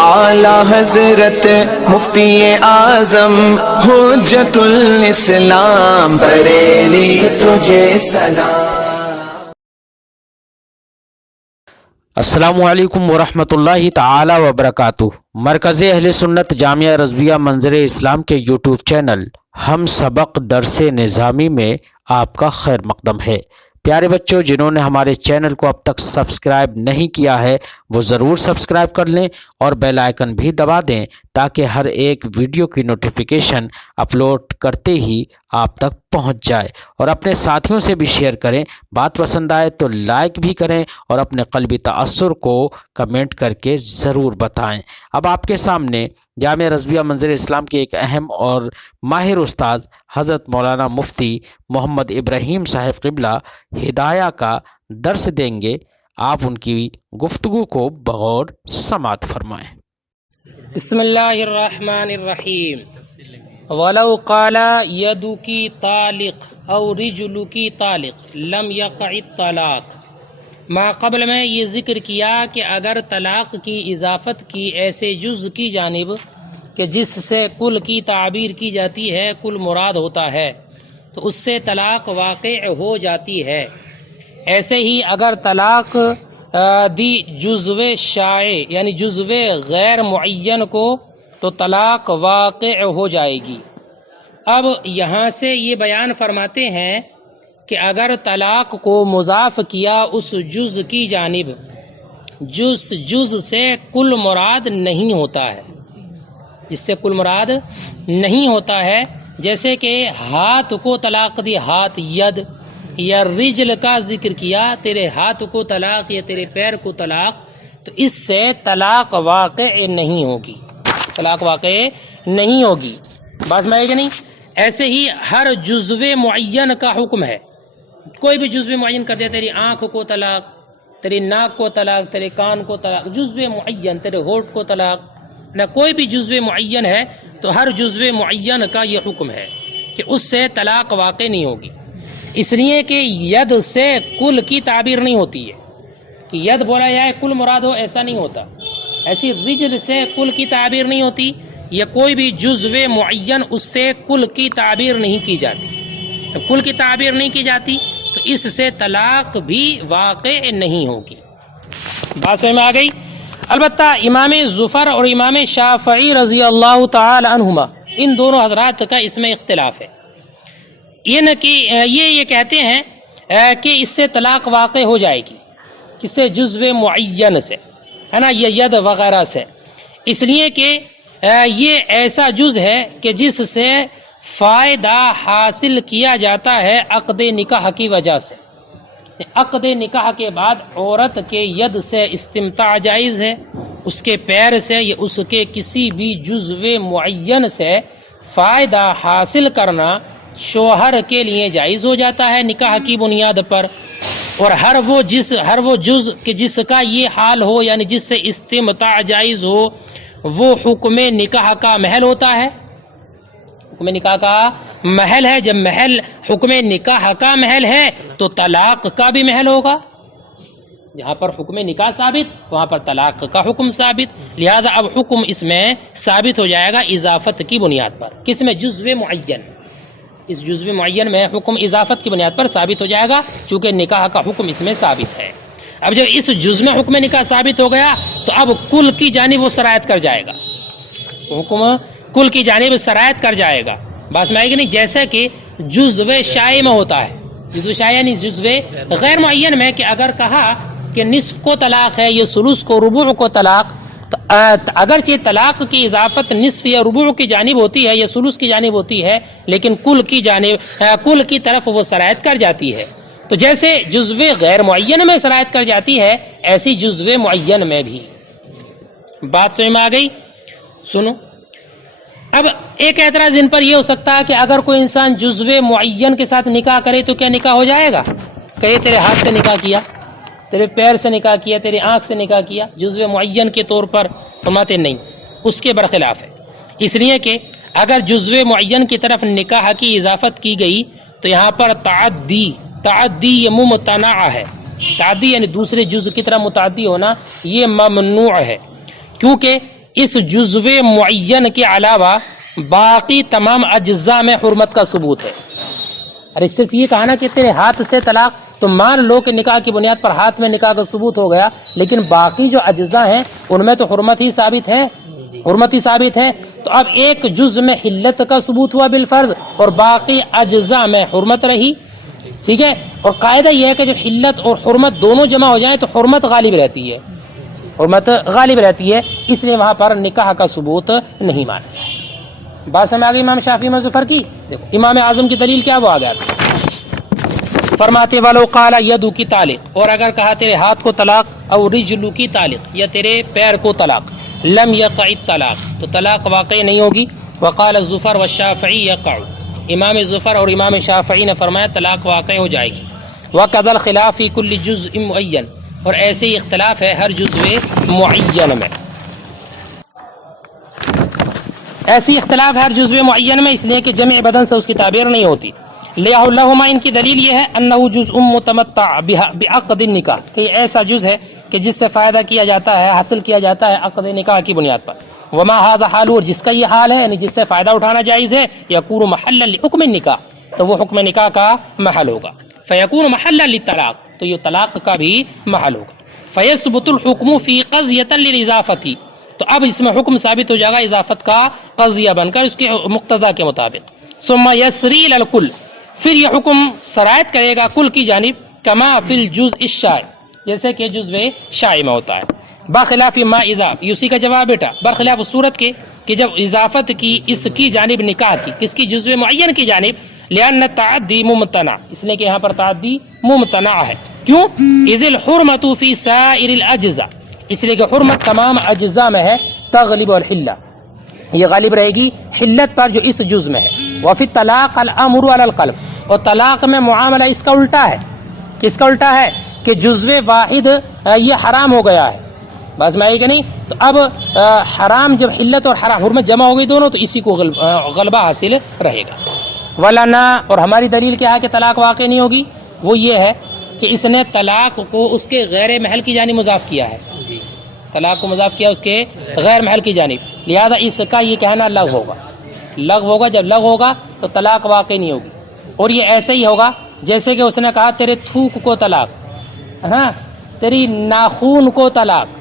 اعلی حضرت مفتی اعظم حجت الاسلام بریلی تجھے سلام۔ السلام علیکم ورحمۃ اللہ تعالی وبرکاتہ۔ مرکز اہل سنت جامعہ رضویہ منظر اسلام کے یوٹیوب چینل ہم سبق درس نظامی میں آپ کا خیر مقدم ہے۔ پیارے بچوں، جنہوں نے ہمارے چینل کو اب تک سبسکرائب نہیں کیا ہے وہ ضرور سبسکرائب کر لیں اور بیل آئیکن بھی دبا دیں تاکہ ہر ایک ویڈیو کی نوٹیفیکیشن اپلوڈ کرتے ہی آپ تک پہنچ جائے، اور اپنے ساتھیوں سے بھی شیئر کریں۔ بات پسند آئے تو لائک بھی کریں اور اپنے قلبی تأثر کو کمنٹ کر کے ضرور بتائیں۔ اب آپ کے سامنے جامعہ رضویہ منظر اسلام کے ایک اہم اور ماہر استاد حضرت مولانا مفتی محمد ابراہیم صاحب قبلہ ہدایہ کا درس دیں گے۔ آپ ان کی گفتگو کو بغور سماعت فرمائیں۔ بسم اللہ الرحمن الرحیم۔ وَلَوْ قَالَ يَدُكِ طَالِقٌ أَوْ رِجْلُكِ طَالِقٌ لَمْ يَقَعِ الطَّلَاقُ۔ ما قبل میں یہ ذکر کیا کہ اگر طلاق کی اضافت کی ایسے جز کی جانب کہ جس سے کل کی تعبیر کی جاتی ہے، کل مراد ہوتا ہے، تو اس سے طلاق واقع ہو جاتی ہے۔ ایسے ہی اگر طلاق دی جزو شائع یعنی جزو غیر معین کو تو طلاق واقع ہو جائے گی۔ اب یہاں سے یہ بیان فرماتے ہیں کہ اگر طلاق کو مضاف کیا اس جز کی جانب، جز سے کل مراد نہیں ہوتا ہے، جس سے کل مراد نہیں ہوتا ہے، جیسے کہ ہاتھ کو طلاق دی، ہاتھ ید، یا رجل کا ذکر کیا، تیرے ہاتھ کو طلاق یا تیرے پیر کو طلاق، تو اس سے طلاق واقع نہیں ہوگی، طلاق واقع نہیں ہوگی۔ بات میں کہ نہیں؟ ایسے ہی ہر جزو معین کا حکم ہے۔ کوئی بھی جزو معین کر دے، تیری آنکھ کو طلاق، تیری ناک کو طلاق، تیرے کان کو طلاق، جزو معین، تیرے ہونٹ کو طلاق، نہ کوئی بھی جزو معین ہے تو ہر جزو معین کا یہ حکم ہے کہ اس سے طلاق واقع نہیں ہوگی، اس لیے کہ ید سے کل کی تعبیر نہیں ہوتی ہے کہ ید بولا جائے کل مراد ہو، ایسا نہیں ہوتا۔ ایسی رجل سے کل کی تعبیر نہیں ہوتی، یا کوئی بھی جزو معین اس سے کل کی تعبیر نہیں کی جاتی۔ جب کل کی تعبیر نہیں کی جاتی تو اس سے طلاق بھی واقع نہیں ہوگی۔ بات سمجھ میں آ گئی؟ البتہ امام ظفر اور امام شافعی رضی اللہ تعالی عنہما، ان دونوں حضرات کا اس میں اختلاف ہے۔ یہ کہتے ہیں کہ اس سے طلاق واقع ہو جائے گی، کس سے؟ جزو معین سے، ہے نا، یہ ید وغیرہ سے، اس لیے کہ یہ ایسا جز ہے کہ جس سے فائدہ حاصل کیا جاتا ہے عقد نکاح کی وجہ سے۔ عقد نکاح کے بعد عورت کے ید سے استمتاع جائز ہے، اس کے پیر سے یا اس کے کسی بھی جزو معین سے فائدہ حاصل کرنا شوہر کے لیے جائز ہو جاتا ہے نکاح کی بنیاد پر۔ اور ہر وہ جز کہ جس کا یہ حال ہو، یعنی جس سے استمتاع جائز ہو، وہ حکم نکاح کا محل ہوتا ہے۔ حکم نکاح کا محل ہے۔ جب محل حکم نکاح کا محل ہے تو طلاق کا بھی محل ہوگا۔ جہاں پر حکم نکاح ثابت وہاں پر طلاق کا حکم ثابت، لہذا اب حکم اس میں ثابت ہو جائے گا اضافت کی بنیاد پر۔ کس میں؟ جزو معین۔ اس جزو معین میں حکم اضافت کی بنیاد پر ثابت ہو جائے گا، چونکہ نکاح کا حکم اس میں ثابت ہے۔ اب جب اس جز میں حکم نکاح ثابت ہو گیا تو اب کل کی جانب وہ سرایت کر جائے گا، حکم کل کی جانب سرایت کر جائے گا۔ بات میں آئے گی نہیں؟ جیسے کہ جزو شائع میں ہوتا ہے، جزو شائع یعنی جزو غیر معین میں کہ اگر کہا کہ نصف کو طلاق ہے، یہ ثلث کو، ربع کو طلاق، تو اگرچہ طلاق کی اضافت نصف یا ربع کی جانب ہوتی ہے یا ثلث کی جانب ہوتی ہے، لیکن کل کی طرف وہ سرایت کر جاتی ہے۔ تو جیسے جزو غیر معین میں سرایت کر جاتی ہے، ایسی جزو معین میں بھی۔ بات سمجھ میں آ گئی؟ سنو، اب ایک اعتراض ان پر یہ ہو سکتا ہے کہ اگر کوئی انسان جزو معین کے ساتھ نکاح کرے تو کیا نکاح ہو جائے گا؟ کہے تیرے ہاتھ سے نکاح کیا، تیرے پیر سے نکاح کیا، تیری آنکھ سے نکاح کیا، جزو معین کے طور پر، فرماتے نہیں، اس کے برخلاف ہے۔ اس لیے کہ اگر جزو معین کی طرف نکاح کی اضافت کی گئی تو یہاں پر تعدی یہ ممتنع ہے۔ تعدی یعنی دوسرے جز کی طرح متعدی ہونا یہ ممنوع ہے، کیونکہ اس جزو معین کے علاوہ باقی تمام اجزاء میں حرمت کا ثبوت ہے. ارے صرف یہ کہا نا کہ تیرے ہاتھ سے طلاق، تو مان لو کہ نکاح کی بنیاد پر ہاتھ میں نکاح کا ثبوت ہو گیا، لیکن باقی جو اجزاء ہیں ان میں تو حرمت ہی ثابت ہے، حرمت ہی ثابت ہے. تو اب ایک جز میں حلت کا ثبوت ہوا بالفرض اور باقی اجزاء میں حرمت رہی. ٹھیک ہے. اور قاعدہ یہ ہے کہ جب حلت اور حرمت دونوں جمع ہو جائیں تو حرمت غالب رہتی ہے، حرمت غالب رہتی ہے، اس لیے وہاں پر نکاح کا ثبوت نہیں مانا جائے. بات سمجھ آ گئی امام شافعی میں ظفر کی؟ دیکھو امام اعظم کی دلیل کیا، وہ آ گیا فرماتے ولو قال یدو کی طالق، اور اگر کہا تیرے ہاتھ کو طلاق، او رجلو کی طالق، یا تیرے پیر کو طلاق، لم یقع الطلاق، تو طلاق واقع نہیں ہوگی. وقال الظفر والشافعی یقع، امام ظفر اور امام شافعی نے فرمایا طلاق واقع ہو جائے گی. وقضى الخلاف فی کل جزء معین، اور ایسے ہی اختلاف ہے ہر جزء معین میں، ایسی اختلاف ہے ہر جزء معین میں، اس لیے کہ جمع بدن سے اس کی تعبیر نہیں ہوتی. لہما ان کی دلیل یہ ہے انہ جزء متمتع بعقد النکاح، کہ یہ ایسا جز ہے کہ جس سے فائدہ کیا جاتا ہے، حاصل کیا جاتا ہے عقد نکاح کی بنیاد پر. وما هذا حال، اور جس کا یہ حال ہے یعنی جس سے فائدہ اٹھانا جائز ہے، یکون محلا لحکم النکاح، تو وہ حکم نکاح کا محل ہوگا. فیکون محلا للطلاق، تو یہ طلاق کا بھی محل ہوگا. فیثبت الحکم فی قضیۃ للاضافۃ، تو اب اس میں حکم ثابت ہو جائے گا اضافت کا قضیہ بن کر اس کے مقتضا کے مطابق. ثم یسری الی الکل، پھر یہ حکم سرایت کرے گا کل کی جانب، کما فی الجزء الشائع، جیسے کہ جزء شائع میں ہوتا ہے. بخلاف ما اذا، اسی کا جواب بیٹا، برخلاف صورت کے کہ جب اضافت کی اس کی جانب نکاح کی، کس کی، جزء معین کی جانب، لأن التعدی ممتنع، اس لیے کہ یہاں پر تعدی ممتنع ہے. کیوں؟ اذ الحرمۃ فی سائر الاجزاء، اس لیے کہ حرمت تمام اجزاء میں ہے. تغلب الحلہ، یہ غالب رہے گی حلت پر جو اس جز میں ہے. وفی الطلاق الامر علی القلب، اور طلاق میں معاملہ اس کا الٹا ہے. کس کا الٹا ہے؟ کہ جزو واحد یہ حرام ہو گیا ہے. بس میں کہ نہیں، تو اب حرام جب حلت اور حرام حرمت جمع ہو گئی دونوں، تو اسی کو غلبہ حاصل رہے گا. ولنا، اور ہماری دلیل کیا ہے کہ طلاق واقع نہیں ہوگی؟ وہ یہ ہے کہ اس نے طلاق کو اس کے غیر محل کی جانب مضاف کیا ہے، طلاق کو مضاف کیا اس کے غیر محل کی جانب، لہذا اس کا یہ کہنا لغو ہوگا. لغو ہوگا، جب لغو ہوگا تو طلاق واقع نہیں ہوگی. اور یہ ایسے ہی ہوگا جیسے کہ اس نے کہا تیرے تھوک کو طلاق، ہاں تیری ناخون کو طلاق،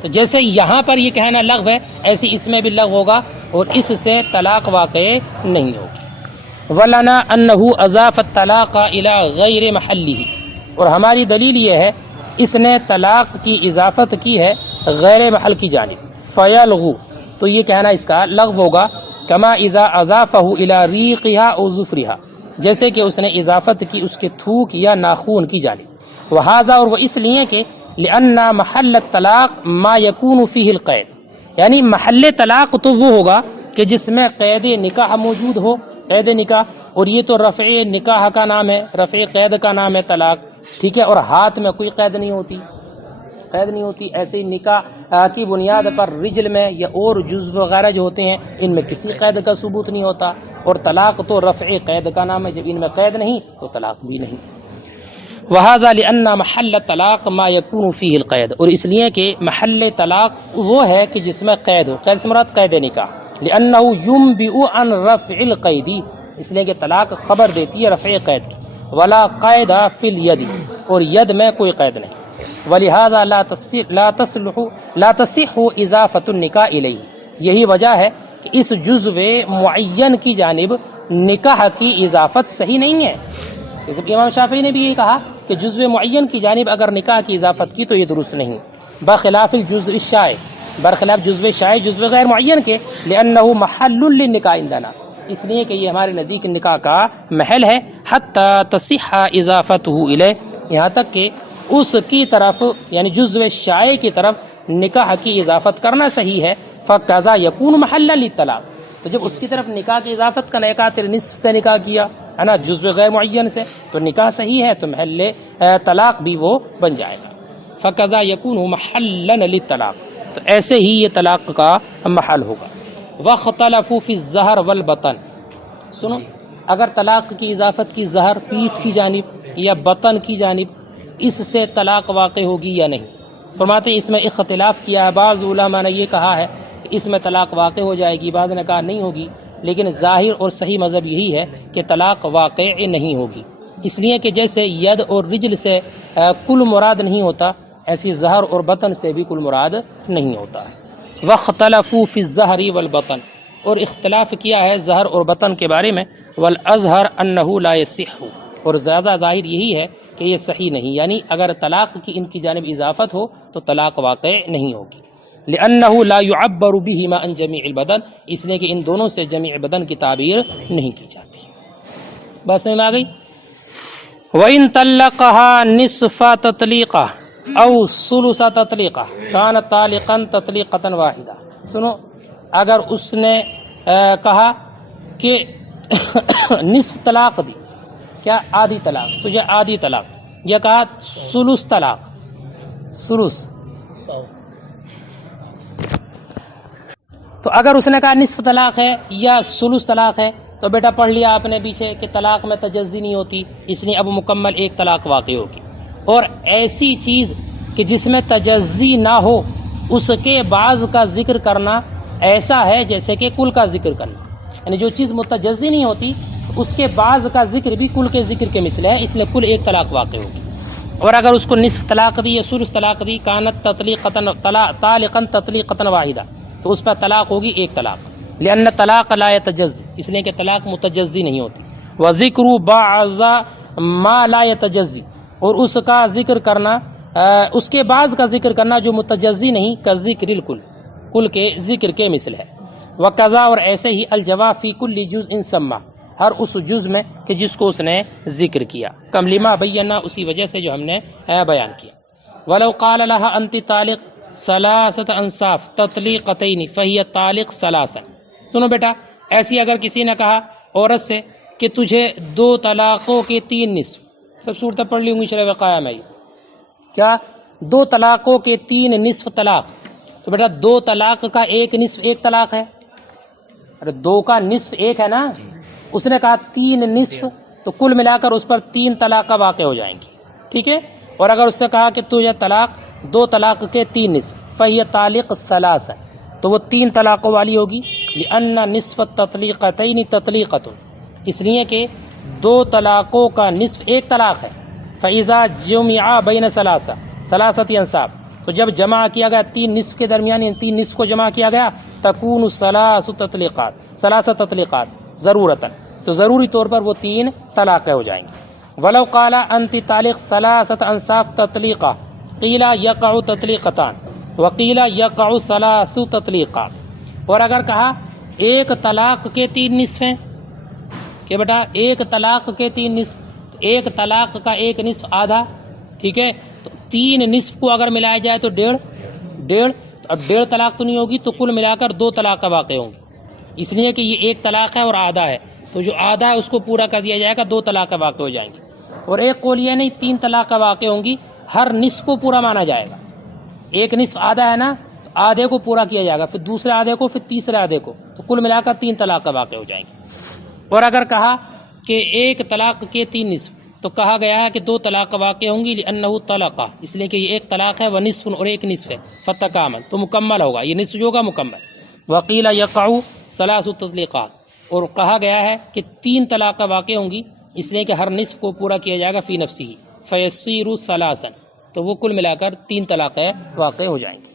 تو جیسے یہاں پر یہ کہنا لغو ہے، ایسے اس میں بھی لغو ہوگا اور اس سے طلاق واقع نہیں ہوگی. ولنا انہ اضاف الطلاق الى غیر محلہ، اور ہماری دلیل یہ ہے اس نے طلاق کی اضافت کی ہے غیر محل کی جانب. فیلغو، تو یہ کہنا اس کا لغو ہوگا. کما اذا اضافہ الى ریقھا او ظفرھا، جیسے کہ اس نے اضافت کی اس کے تھوک یا ناخون کی جانب. وہذا، اور وہ اس لیے کہ لأن محل الطلاق ما یکون فیہ القید، یعنی محل طلاق تو وہ ہوگا کہ جس میں قید نکاح موجود ہو، قید نکاح. اور یہ تو رفع نکاح کا نام ہے، رفع قید کا نام ہے طلاق. ٹھیک ہے. اور ہاتھ میں کوئی قید نہیں ہوتی، قید نہیں ہوتی. ایسے ہی نکاح کی بنیاد پر رجل میں یا اور جزو وغیرہ جو ہوتے ہیں ان میں کسی قید کا ثبوت نہیں ہوتا. اور طلاق تو رفع قید کا نام ہے، جب ان میں قید نہیں تو طلاق بھی نہیں. وہذا لأن محل طلاق ما یکون فیہ القید، اور اس لیے کہ محل طلاق وہ ہے کہ جس میں قید ہو. قید سے مراد قید نکاح. لأنہ ینبئ عن رفع القید، اس لیے کہ طلاق خبر دیتی ہے رفع قید کی. ولا قید فی الید، اور ید میں کوئی قید نہیں. ولہذا لا تصح اضافۃ النکاح الیہ، یہی وجہ ہے کہ اس جزو معین کی جانب نکاح کی اضافت صحیح نہیں ہے. امام شافعی نے بھی یہی کہا کہ جزو معین کی جانب اگر نکاح کی اضافت کی تو یہ درست نہیں. بخلاف الجزء الشائع، برخلاف جزو شائع جزو غیر معین کے. لأنہ محل للنکاح عندنا، اس لیے کہ یہ ہمارے نزدیک نکاح کا محل ہے. حتی تصح اضافتہ الیہ، یہاں تک کہ اس کی طرف یعنی جزو شائع کی طرف نکاح کی اضافت کرنا صحیح ہے. فقضا یکون محلا للطلاق، تو جب اس کی طرف نکاح کی اضافت کا نکاح تیرے نصف سے نکاح کیا ہے نا، جزو غیر معین سے، تو نکاح صحیح ہے، تو محل طلاق بھی وہ بن جائے گا. فقضا یکون محلا للطلاق، تو ایسے ہی یہ طلاق کا محل ہوگا. واختلفوا فی الظہر والبطن، سنو اگر طلاق کی اضافت کی ظہر پیٹھ کی جانب یا بطن کی جانب، اس سے طلاق واقع ہوگی یا نہیں. فرماتے ہیں اس میں اختلاف کیا ہے. بعض علماء نے یہ کہا ہے کہ اس میں طلاق واقع ہو جائے گی، بعض نے کہا نہیں ہوگی، لیکن ظاہر اور صحیح مذہب یہی ہے کہ طلاق واقع نہیں ہوگی، اس لیے کہ جیسے ید اور رجل سے کل مراد نہیں ہوتا، ایسی ظہر اور بطن سے بھی کل مراد نہیں ہوتا ہے۔ وَاخْتَلَفُوا فِي الظَّهْرِ وَالْبَطَنِ، اور اختلاف کیا ہے ظہر اور بطن کے بارے میں، وَالْأَظْهَرُ أَنَّهُ لَا يَصِحُّ، اور زیادہ ظاہر یہی ہے کہ یہ صحیح نہیں، یعنی اگر طلاق کی ان کی جانب اضافت ہو تو طلاق واقع نہیں ہوگی، لِأَنَّهُ لَا يُعَبَّرُ بِهِمَا عَنْ جَمِيعِ الْبَدَنِ، اس لیے کہ ان دونوں سے جمیع بدن کی تعبیر نہیں کی جاتی۔ بات سمجھ میں آ گئی؟ وَإِن طَلَّقَهَا نِصْفَ تَطْلِيقَةٍ او ثلث تطلیقہ کانت طالقا تطلیقۃ واحدہ۔ سنو، اگر اس نے کہا کہ نصف طلاق دی، کیا آدھی طلاق، تجھے آدھی طلاق، یا کہا ثلث طلاق، ثلث، تو اگر اس نے کہا نصف طلاق ہے یا ثلث طلاق ہے تو بیٹا پڑھ لیا آپ نے پیچھے کہ طلاق میں تجزی نہیں ہوتی، اس لیے اب مکمل ایک طلاق واقع ہوگی۔ اور ایسی چیز کہ جس میں تجزی نہ ہو اس کے بعض کا ذکر کرنا ایسا ہے جیسے کہ کل کا ذکر کرنا، یعنی جو چیز متجزی نہیں ہوتی اس کے بعض کا ذکر بھی کل کے ذکر کے مثل ہے، اس لیے کل ایک طلاق واقع ہوگی۔ اور اگر اس کو نصف طلاق دی یا ثلث طلاق دی، کانت طالقا تطلیقۃ واحدہ، تو اس پر طلاق ہوگی ایک طلاق، لأن طلاق لا يتجزی، اس لیے کہ طلاق متجزی نہیں ہوتی۔ وذکر بعض ما لا يتجزی، اور اس کا ذکر کرنا اس کے بعض کا ذکر کرنا جو متجزی نہیں، کا ذکر الکل، کل کے ذکر کے مثل ہے۔ وقضا، اور ایسے ہی الجواب فی کل جزء سما، ہر اس جز میں کہ جس کو اس نے ذکر کیا، کم لما بینا، اسی وجہ سے جو ہم نے بیان کیا۔ ولو قال لها انت طالق ثلاثه انصاف تطلیقتین فہی طالق ثلاثا، سنو بیٹا، ایسی اگر کسی نے کہا عورت سے کہ تجھے 2 طلاقوں کے 3 نصف، سب صورتیں پڑھ لی ہوں گی شرح وقایہ میں، کیا 2 طلاقوں کے 3 نصف طلاق، تو بیٹا 2 طلاق کا ایک نصف ایک طلاق ہے، ارے 2 کا نصف ایک ہے نا، اس نے کہا 3 نصف، تو کل ملا کر اس پر 3 طلاق واقع ہو جائیں گی، ٹھیک ہے۔ اور اگر اس سے کہا کہ تجھے طلاق 2 طلاق کے 3 نصف، فہی طالق ثلاث، تو وہ 3 طلاقوں والی ہوگی، لأن نصف التطلیقتین تطلیقۃ، اس لیے کہ 2 طلاقوں کا نصف ایک طلاق ہے۔ فإذا جمع بین ثلاثۃ انصاف، تو جب جمع کیا گیا 3 نصف کے درمیان، ان 3 نصف کو جمع کیا گیا، تکون ثلاث تطلیقات ضرورتاً، تو ضروری طور پر وہ 3 طلاقیں ہو جائیں گی۔ ولو قال انت طالق ثلاثۃ انصاف تطلیقہ، قیل یقع تطلیقتان وقیل یقع ثلاث تطلیقات، اور اگر کہا ایک طلاق کے 3 نصف ہیں، کہ بیٹا ایک طلاق کے 3 نصف، ایک طلاق کا ایک نصف آدھا، ٹھیک ہے، تو 3 نصف کو اگر ملایا جائے تو 1.5، تو اب 1.5 طلاق تو نہیں ہوگی، تو کل ملا کر 2 طلاق واقع ہوں گی، اس لیے کہ یہ ایک طلاق ہے اور آدھا ہے، تو جو آدھا ہے اس کو پورا کر دیا جائے گا، 2 طلاق واقع ہو جائیں گی۔ اور ایک قول یہ نہیں، 3 طلاق واقع ہوں گی، ہر نصف کو پورا مانا جائے گا، ایک نصف آدھا ہے نا، تو آدھے کو پورا کیا جائے گا، پھر دوسرے آدھے کو، پھر تیسرے آدھے کو، تو کل ملا کر 3 طلاق واقع ہو جائیں گی۔ اور اگر کہا کہ ایک طلاق کے 3 نصف، تو کہا گیا ہے کہ 2 طلاق واقع ہوں گی، لأنہ طلقہ، اس لیے کہ یہ ایک طلاق ہے، ونصف، اور ایک نصف ہے، فتکامل، تو مکمل ہوگا، یہ نصف جو ہوگا مکمل۔ وقیل یقع ثلاث تطلیقات، اور کہا گیا ہے کہ 3 طلاق واقع ہوں گی، اس لیے کہ ہر نصف کو پورا کیا جائے گا فی نفسی، فیصیر ثلاثا، تو وہ کل ملا کر 3 طلاقیں واقع ہو جائیں گی۔